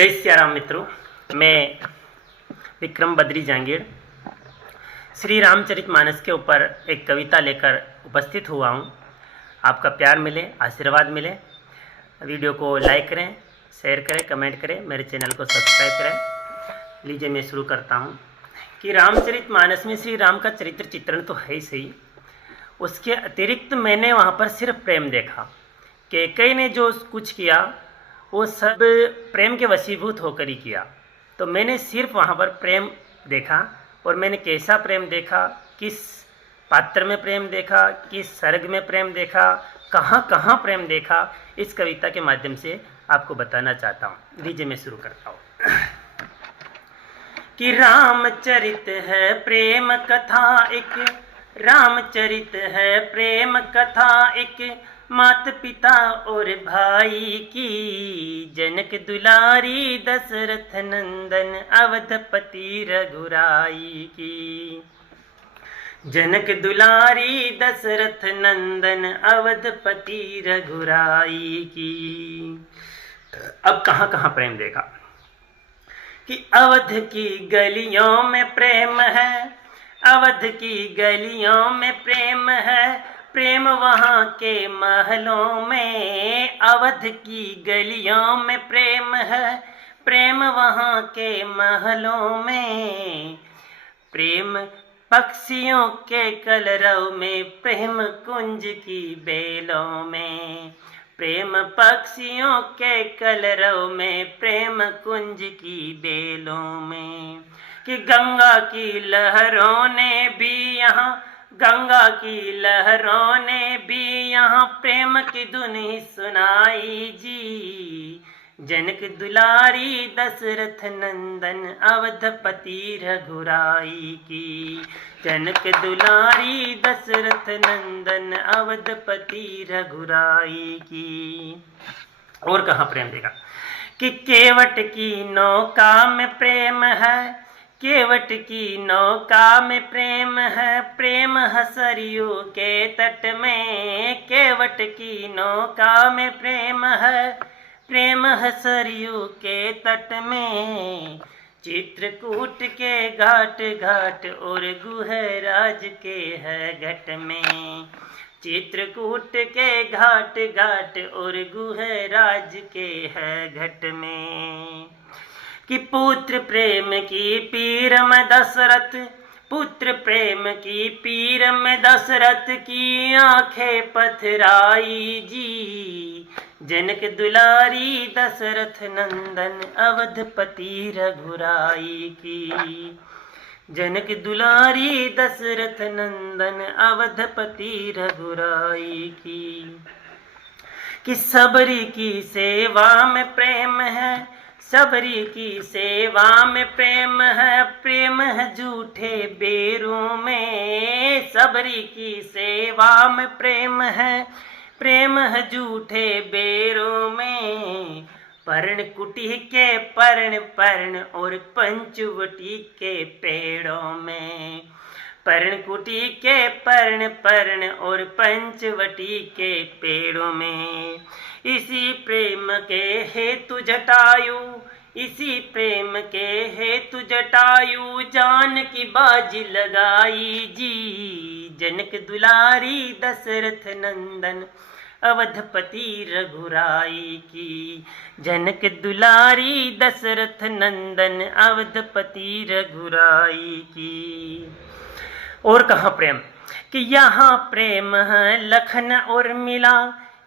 जय सियाराम मित्रों, मैं विक्रम बद्री जहांगीर श्री रामचरितमानस के ऊपर एक कविता लेकर उपस्थित हुआ हूँ। आपका प्यार मिले, आशीर्वाद मिले। वीडियो को लाइक करें, शेयर करें, कमेंट करें, मेरे चैनल को सब्सक्राइब करें। लीजिए मैं शुरू करता हूँ कि रामचरितमानस में श्री राम का चरित्र चित्रण तो है ही सही, उसके अतिरिक्त मैंने वहाँ पर सिर्फ प्रेम देखा। कैकेयी ने जो कुछ किया वो सब प्रेम के वशीभूत होकर ही किया। तो मैंने सिर्फ वहाँ पर प्रेम देखा, और मैंने कैसा प्रेम देखा, किस पात्र में प्रेम देखा, किस सर्ग में प्रेम देखा, कहाँ कहाँ प्रेम देखा, इस कविता के माध्यम से आपको बताना चाहता हूँ। लीजिए मैं शुरू करता हूँ कि रामचरित है प्रेम कथा एक, रामचरित है प्रेम कथा एक, मात पिता और भाई की, जनक दुलारी दशरथ नंदन अवधपति रघुराई की। जनक दुलारी दशरथ नंदन अवधपति रघुराई की। अब कहाँ कहाँ प्रेम देखा कि अवध की गलियों में प्रेम है, अवध की गलियों में प्रेम है, प्रेम वहाँ के महलों में। अवध की गलियों में प्रेम है, प्रेम वहाँ के महलों में। प्रेम पक्षियों के कलरव में, प्रेम कुंज की बेलों में। प्रेम पक्षियों के कलरव में, प्रेम कुंज की बेलों में। कि गंगा की लहरों ने भी यहाँ, गंगा की लहरों ने भी यहाँ प्रेम की धुन सुनाई जी। जनक दुलारी दशरथ नंदन अवधपति रघुराई की। जनक दुलारी दशरथ नंदन अवधपति रघुराई की। और कहाँ प्रेम देखा कि केवट की नौका में प्रेम है, केवट की नौका में प्रेम है, प्रेम है सरयू के तट में। केवट की नौका में प्रेम है, प्रेम है सरयू के तट में। चित्रकूट के घाट घाट और गुहराज के है घट में। चित्रकूट के घाट घाट और गुहराज के है घट में। कि पुत्र प्रेम की पीर में दशरथ, पुत्र प्रेम की पीर में दशरथ की आंखें पथराई जी। जनक दुलारी दशरथ नंदन अवधपति रघुराई की। जनक दुलारी दशरथ नंदन अवधपति रघुराई की। कि सबरी की सेवा में प्रेम है, सबरी की सेवा में प्रेम है, प्रेम है झूठे बेरों में। सबरी की सेवा में प्रेम है, प्रेम है झूठे बेरों में। पर्ण कुटी के पर्ण पर्ण और पंचवटी के पेड़ों में। पर्णकुटी के पर्ण पर्ण और पंचवटी के पेड़ों में। इसी प्रेम के हेतु जटायु, इसी प्रेम के हेतु जटायु जान की बाजी लगाई जी। जनक दुलारी दशरथ नंदन अवधपति रघुराई की। जनक दुलारी दशरथ नंदन अवधपति रघुराई की। और कहाँ प्रेम कि यहाँ प्रेम है लखन और मिला,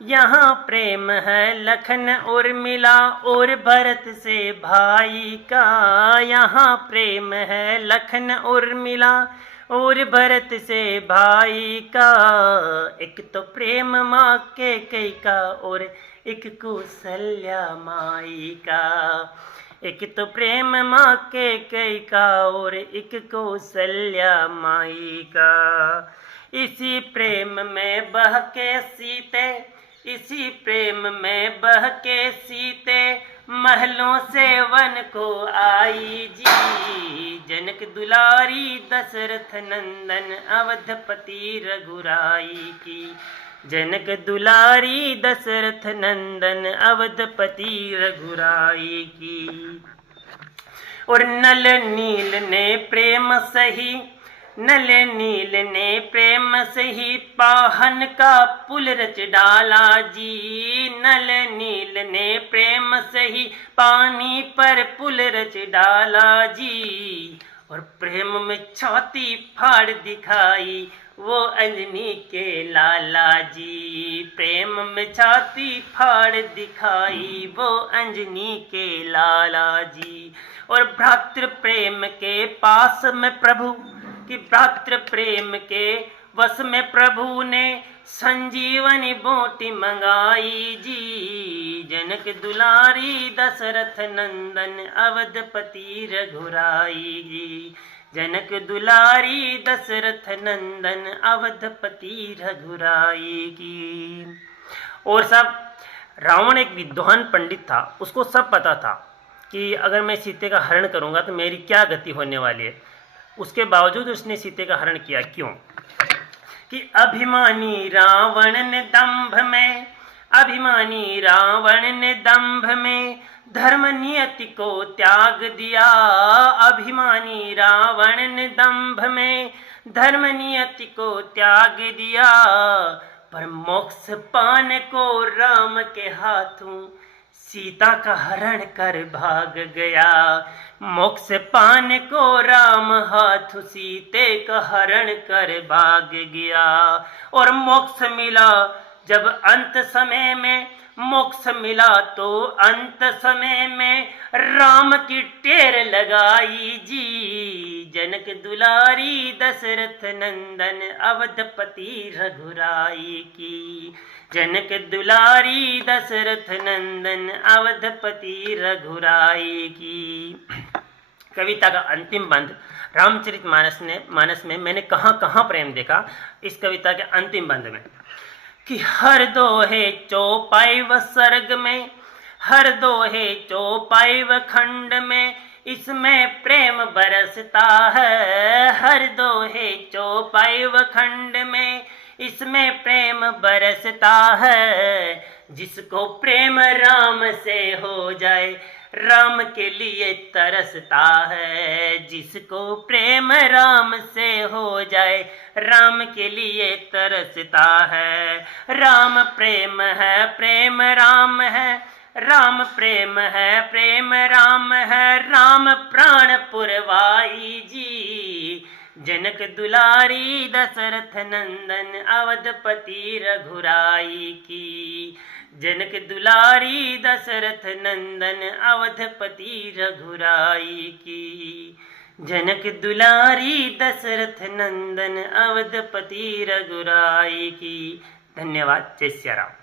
यहाँ प्रेम है लखन और मिला और भरत से भाई का। यहाँ प्रेम है लखन और मिला और भरत से भाई का। एक तो प्रेम माँ के कैकेयी का और एक कौशल्या माई का। एक तो प्रेम माँ के कैकेयी का और एक कौशल्या माई का। इसी प्रेम में बह के सीते, इसी प्रेम में बह के सीते महलों से वन को आई जी। जनक दुलारी दशरथ नंदन अवधपति रघुराई की। जनक दुलारी दशरथ नंदन अवधपति रघुराई की। और नल नील ने प्रेम सही, नल नील ने प्रेम सही पाहन का पुल रच डाला जी। नल नील ने प्रेम सही पानी पर पुल रच डाला जी। और प्रेम में छाती फाड़ दिखाई वो अंजनी के लाला जी। प्रेम में छाती फाड़ दिखाई वो अंजनी के लाला जी। और भ्रातृ प्रेम के पास में प्रभु कि भ्रातृ प्रेम के वश में प्रभु ने संजीवनी बूटी मंगाई जी। जनक दुलारी दशरथ नंदन अवधपति रघुराई जी। जनक दुलारी दशरथ नंदन अवधपति रघुराई की। और सब रावण एक विद्वान पंडित था, उसको सब पता था कि अगर मैं सीते का हरण करूंगा तो मेरी क्या गति होने वाली है। उसके बावजूद उसने सीते का हरण किया। क्यों? कि अभिमानी रावण ने दंभ में, अभिमानी रावण ने दंभ में धर्म नियति को त्याग दिया। अभिमानी रावण ने दंभ में धर्म नियति को त्याग दिया। पर मोक्ष पाने को राम के हाथों सीता का हरण कर भाग गया। मोक्ष पाने को राम हाथ सीते का हरण कर भाग गया। और मोक्ष मिला जब अंत समय में, मोक्ष मिला तो अंत समय में राम की टेर लगाई जी। जनक दुलारी दशरथ नंदन अवधपति रघुराई की। जनक दुलारी दशरथ नंदन अवधपति रघुराई की। कविता का अंतिम बंद रामचरितमानस में मैंने कहाँ कहाँ प्रेम देखा। इस कविता के अंतिम बंद में कि हर दोहे चौपाई व सर्ग में, हर दोहे चौपाई व खंड में इसमें प्रेम बरसता है। हर दोहे चौपाई व खंड में इसमें प्रेम बरसता है। जिसको प्रेम राम से हो जाए राम के लिए तरसता है। जिसको प्रेम राम से हो जाए राम के लिए तरसता है। राम प्रेम है, प्रेम राम है, राम प्रेम है, प्रेम राम है, राम प्राण पुरवाई जी। जनक दुलारी दशरथ नंदन अवधपति रघुराई की। जनक दुलारी दशरथ नंदन अवधपति रघुराई की। जनक दुलारी दशरथ नंदन अवधपति रघुराई की। धन्यवाद। जय श्री राम।